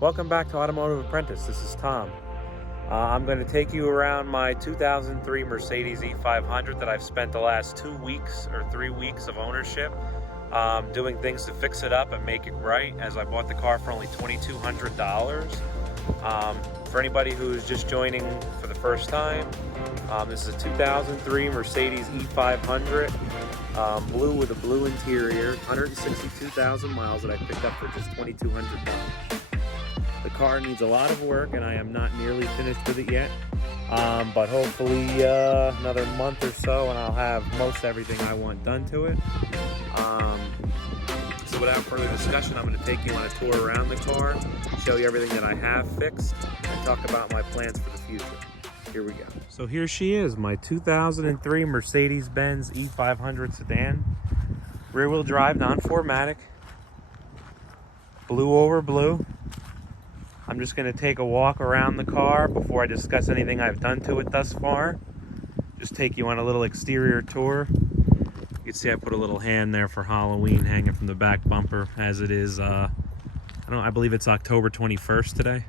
Welcome back to Automotive Apprentice. This is Tom. I'm going to take you around my 2003 Mercedes E500 that I've spent the last 2 weeks or 3 weeks of ownership doing things to fix it up and make it right, as I bought the car for only $2,200. For anybody who's just joining for the first time, this is a 2003 Mercedes E500, blue with a blue interior, 162,000 miles that I picked up for just $2,200. The car needs a lot of work and I am not nearly finished with it yet, but hopefully another month or so and I'll have most everything I want done to it. So without further discussion, I'm going to take you on a tour around the car, show you everything that I have fixed, and talk about my plans for the future. Here we go. So here she is, my 2003 Mercedes-Benz E500 sedan, rear-wheel drive, non-4MATIC, blue over blue. I'm just going to take a walk around the car before I discuss anything I've done to it thus far. Just take you on a little exterior tour. You can see I put a little hand there for Halloween hanging from the back bumper, as it is, I believe it's October 21st today.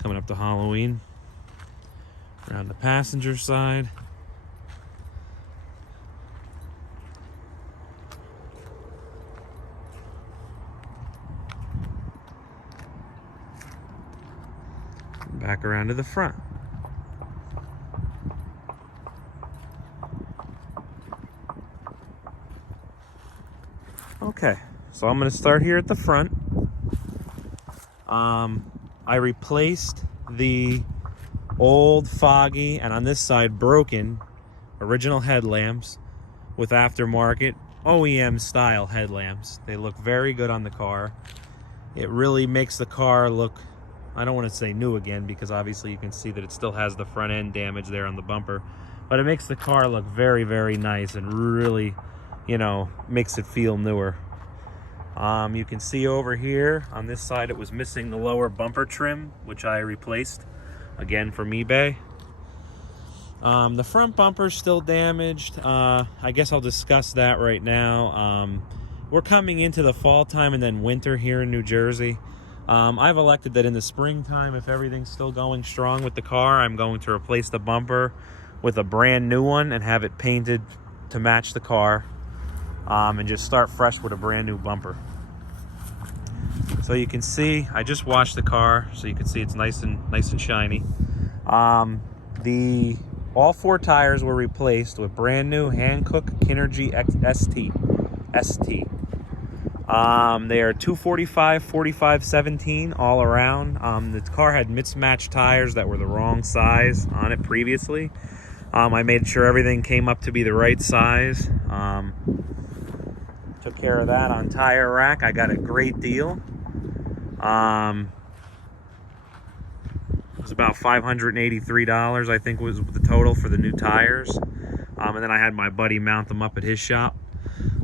Coming up to Halloween. Around the passenger side. Back around to the front. Okay, so I'm going to start here at the front. I replaced the old foggy and on this side broken original headlamps with aftermarket OEM style headlamps. They look very good on the car. It really makes the car look, I don't want to say new again, because obviously you can see that it still has the front end damage there on the bumper, but it makes the car look very, very nice and really, you know, makes it feel newer. You can see over here on this side it was missing the lower bumper trim, which I replaced again from eBay. The front bumper's still damaged. I guess I'll discuss that right now. We're coming into the fall time and then winter here in New Jersey. I've elected that in the springtime, if everything's still going strong with the car, I'm going to replace the bumper with a brand new one and have it painted to match the car, and just start fresh with a brand new bumper. So you can see, I just washed the car, so you can see it's nice and shiny. All 4 tires were replaced with brand new Hankook Kinergy ST. They are 245, 45, 17 all around. The car had mismatched tires that were the wrong size on it previously. I made sure everything came up to be the right size. Took care of that on Tire Rack. I got a great deal. It was about $583, I think was the total for the new tires. And then I had my buddy mount them up at his shop.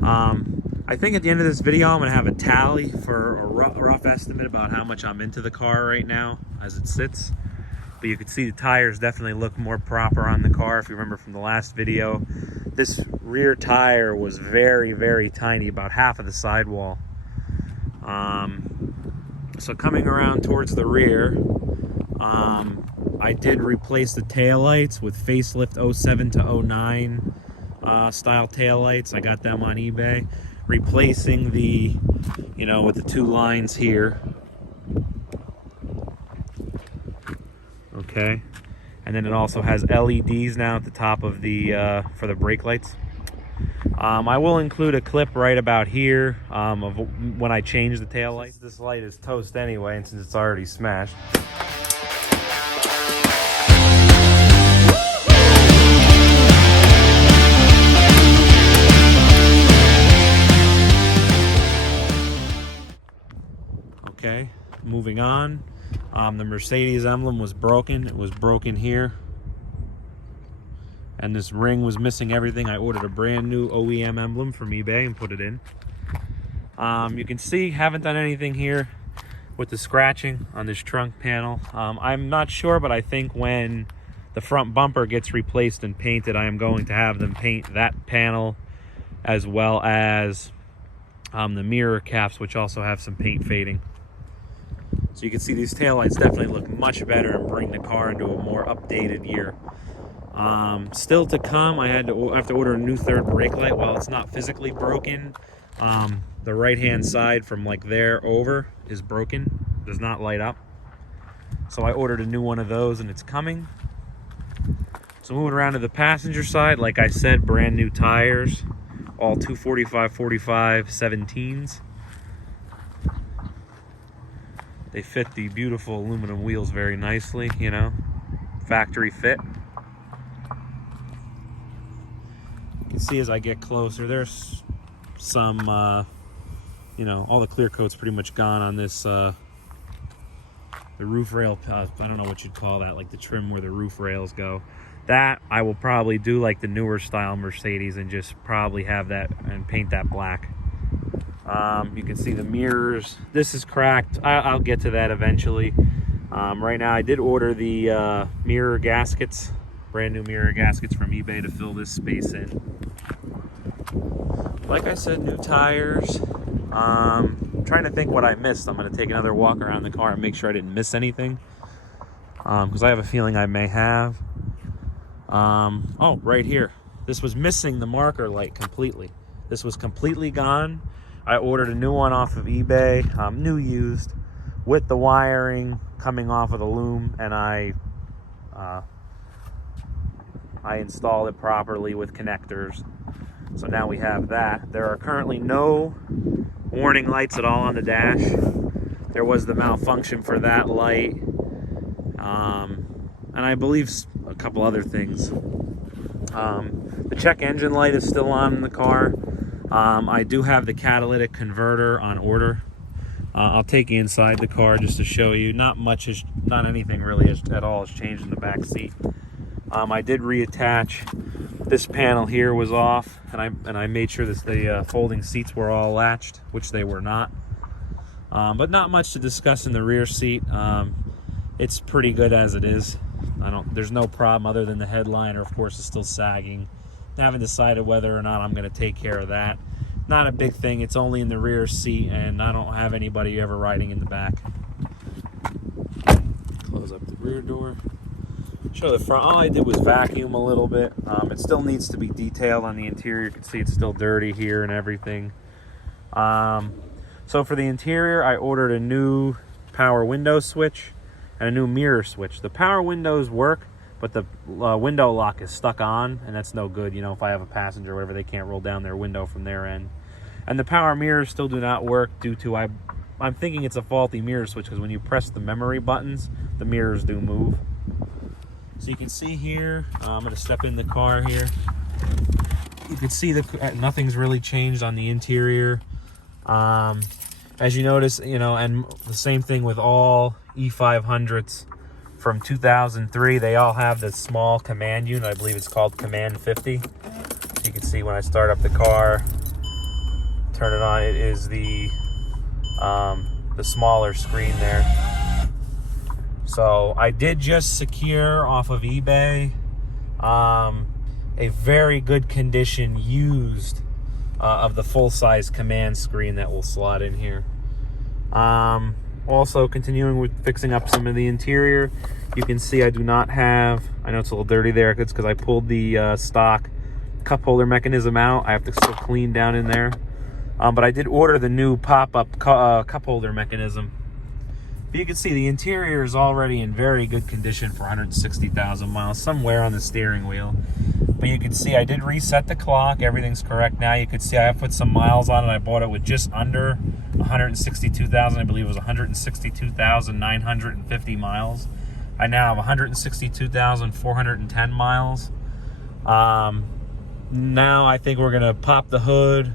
I think at the end of this video, I'm going to have a tally for a rough estimate about how much I'm into the car right now as it sits. But you can see the tires definitely look more proper on the car. If you remember from the last video, this rear tire was very, very tiny, about half of the sidewall. So coming around towards the rear, I did replace the taillights with facelift 07 to 09 style taillights. I got them on eBay. Replacing the, with the 2 lines here. Okay. And then it also has LEDs now at the top of the, for the brake lights. I will include a clip right about here of when I changed the tail light. This light is toast anyway, and since it's already smashed. Okay, moving on. The Mercedes emblem was broken. It was broken here. And this ring was missing everything. I ordered a brand new OEM emblem from eBay and put it in. You can see, haven't done anything here with the scratching on this trunk panel. I'm not sure, but I think when the front bumper gets replaced and painted, I am going to have them paint that panel as well as the mirror caps, which also have some paint fading. So you can see these taillights definitely look much better and bring the car into a more updated year. Still to come, I have to order a new third brake light. While it's not physically broken, the right-hand side from like there over is broken, does not light up. So I ordered a new one of those and it's coming. So moving around to the passenger side, like I said, brand new tires, all 245/45 17s. They fit the beautiful aluminum wheels very nicely, you know, factory fit. You can see as I get closer, there's some, you know, all the clear coat's pretty much gone on this, the roof rail, I don't know what you'd call that, like the trim where the roof rails go. That I will probably do like the newer style Mercedes and just probably have that and paint that black. You can see the mirrors. This is cracked. I'll get to that eventually. Right now I did order the mirror gaskets, brand new mirror gaskets from eBay to fill this space in. Like I said, new tires. I'm trying to think what I missed. I'm going to take another walk around the car and make sure I didn't miss anything, because I have a feeling I may have. Oh, right here. This was missing the marker light completely. This was completely gone. I ordered a new one off of eBay, new used, with the wiring coming off of the loom, and I installed it properly with connectors. So now we have that. There are currently no warning lights at all on the dash. There was the malfunction for that light, and I believe a couple other things. The check engine light is still on in the car. I do have the catalytic converter on order. I'll take you inside the car just to show you. Not anything really at all has changed in the back seat. I did reattach. This panel here was off, and I made sure that the folding seats were all latched, which they were not. But not much to discuss in the rear seat. It's pretty good as it is. There's no problem other than the headliner, of course, is still sagging. I haven't decided whether or not I'm going to take care of that. Not a big thing. It's only in the rear seat, and I don't have anybody ever riding in the back. Close up the rear door. Show the front. All I did was vacuum a little bit. It still needs to be detailed on the interior. You can see it's still dirty here and everything. So for the interior, I ordered a new power window switch and a new mirror switch. The power windows work, but the window lock is stuck on, and that's no good. You know, if I have a passenger or whatever, they can't roll down their window from their end. And the power mirrors still do not work due to, I'm thinking it's a faulty mirror switch, because when you press the memory buttons, the mirrors do move. So you can see here, I'm going to step in the car here. You can see nothing's really changed on the interior. As you notice, you know, and the same thing with all E500s from 2003. They all have this small command unit. I believe it's called Command 50. You can see when I start up the car, turn it on, it is the smaller screen there. So I did just secure off of eBay a very good condition used of the full-size command screen that will slot in here. Also continuing with fixing up some of the interior, you can see I do not have, I know it's a little dirty there, it's because I pulled the stock cup holder mechanism out. I have to still clean down in there. But I did order the new pop-up cup holder mechanism. But you can see the interior is already in very good condition for 160,000 miles, some wear on the steering wheel. But you can see I did reset the clock. Everything's correct now. You can see I have put some miles on it. I bought it with just under 162,000. I believe it was 162,950 miles. I now have 162,410 miles. Now I think we're going to pop the hood,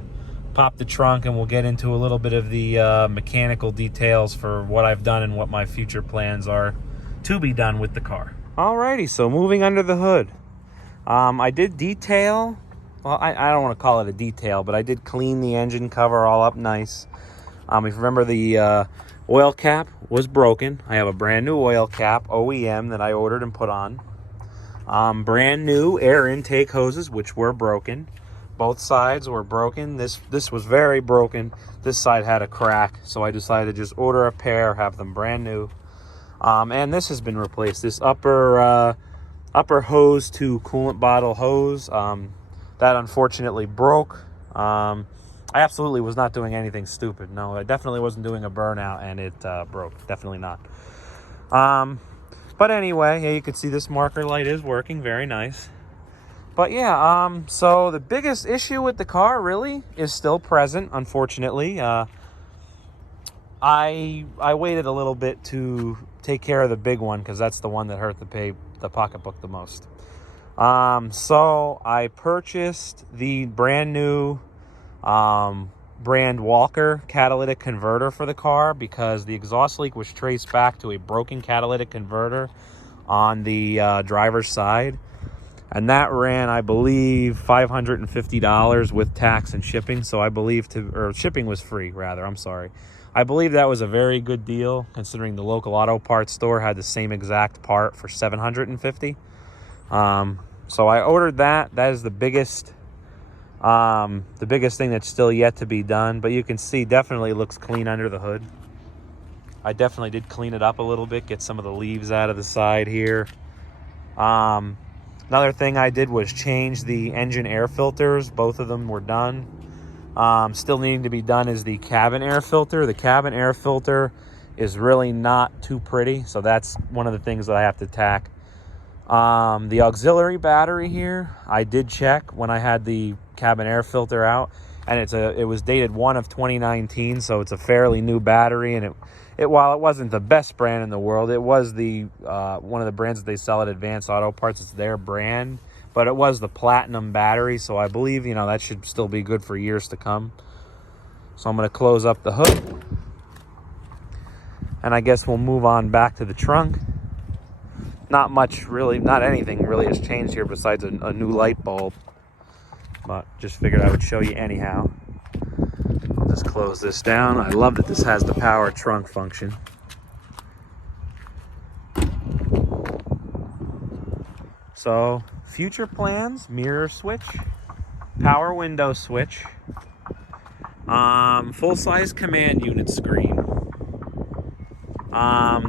pop the trunk, and we'll get into a little bit of the mechanical details for what I've done and what my future plans are to be done with the car. Alrighty, so moving under the hood. I did detail, well, I don't want to call it a detail, but I did clean the engine cover all up nice. If you remember, the oil cap was broken. I have a brand new oil cap, OEM, that I ordered and put on. Brand new air intake hoses, which were broken. Both sides were broken. This was very broken. This side had a crack, so I decided to just order a pair, have them brand new. And this has been replaced. This upper hose to coolant bottle hose, that unfortunately broke. I absolutely was not doing anything stupid. No, I definitely wasn't doing a burnout, and it broke. Definitely not. But anyway, yeah, you can see this marker light is working. Very nice. But yeah, so the biggest issue with the car really is still present, unfortunately. I waited a little bit to take care of the big one because that's the one that hurt the pocketbook the most. So I purchased the brand new brand Walker catalytic converter for the car because the exhaust leak was traced back to a broken catalytic converter on the driver's side. And that ran, I believe, $550 with tax and shipping. So I believe shipping was free, rather. I'm sorry. I believe that was a very good deal, considering the local auto parts store had the same exact part for $750. So I ordered that. That is the biggest thing that's still yet to be done. But you can see, definitely looks clean under the hood. I definitely did clean it up a little bit, get some of the leaves out of the side here. Another thing I did was change the engine air filters. Both of them were done. Still needing to be done is the cabin air filter. The cabin air filter is really not too pretty, so that's one of the things that I have to tack. The auxiliary battery here, I did check when I had the cabin air filter out, and it was dated 1 of 2019, so it's a fairly new battery, and while it wasn't the best brand in the world, it was the one of the brands that they sell at Advanced Auto Parts. It's their brand, but it was the platinum battery, so I believe, that should still be good for years to come. So I'm going to close up the hood, and I guess we'll move on back to the trunk. Not much really, not anything really has changed here besides a new light bulb, but just figured I would show you anyhow. I'll just close this down. I love that this has the power trunk function. So, future plans: mirror switch, power window switch, full-size command unit screen.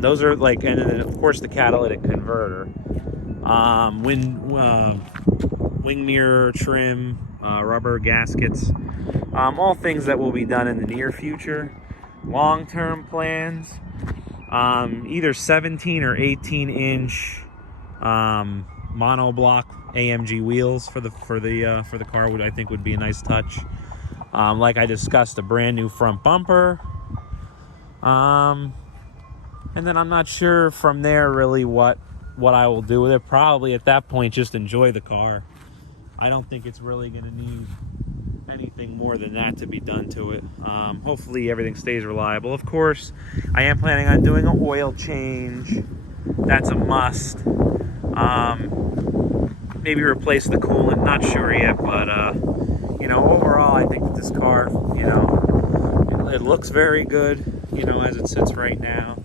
Those are and then of course the catalytic converter, wing mirror trim, rubber gaskets, all things that will be done in the near future. Long-term plans, either 17 or 18-inch monoblock AMG wheels for the car I think would be a nice touch. Like I discussed, a brand new front bumper. And then I'm not sure from there really what I will do with it. Probably at that point just enjoy the car. I don't think it's really going to need anything more than that to be done to it. Hopefully everything stays reliable. Of course, I am planning on doing an oil change. That's a must. Maybe replace the coolant. Not sure yet, but overall I think that this car, it looks very good, as it sits right now.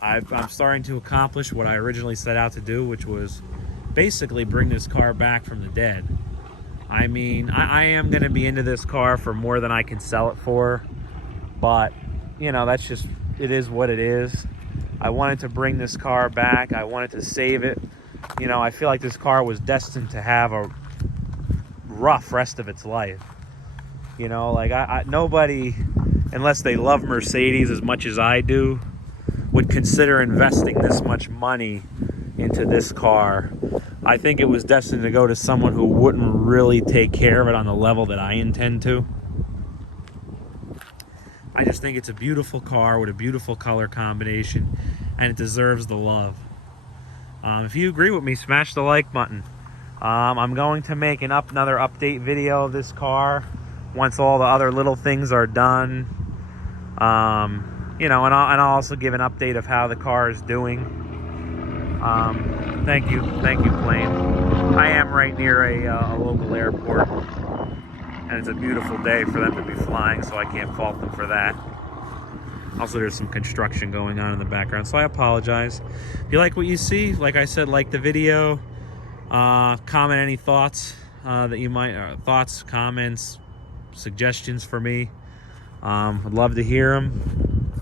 I'm starting to accomplish what I originally set out to do, which was basically bring this car back from the dead. I mean, I am going to be into this car for more than I can sell it for, but, that's just, it is what it is. I wanted to bring this car back. I wanted to save it. I feel like this car was destined to have a rough rest of its life. Nobody, unless they love Mercedes as much as I do, would consider investing this much money into this car. I think it was destined to go to someone who wouldn't really take care of it on the level that I intend to. I just think it's a beautiful car with a beautiful color combination, and it deserves the love. If you agree with me, smash the like button. I'm going to make another update video of this car once all the other little things are done. And I'll also give an update of how the car is doing. Thank you, plane. I am right near a local airport, and it's a beautiful day for them to be flying, so I can't fault them for that. Also, there's some construction going on in the background, so I apologize. If you like what you see, like I said, like the video, comment any thoughts. that you might, thoughts, comments, suggestions for me. I'd love to hear them.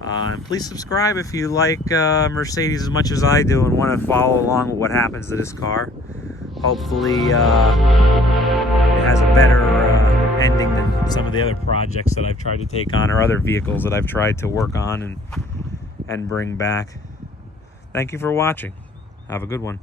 And please subscribe if you like Mercedes as much as I do and want to follow along with what happens to this car. Hopefully it has a better ending than some of the other projects that I've tried to take on, or other vehicles that I've tried to work on and bring back. Thank you for watching. Have a good one.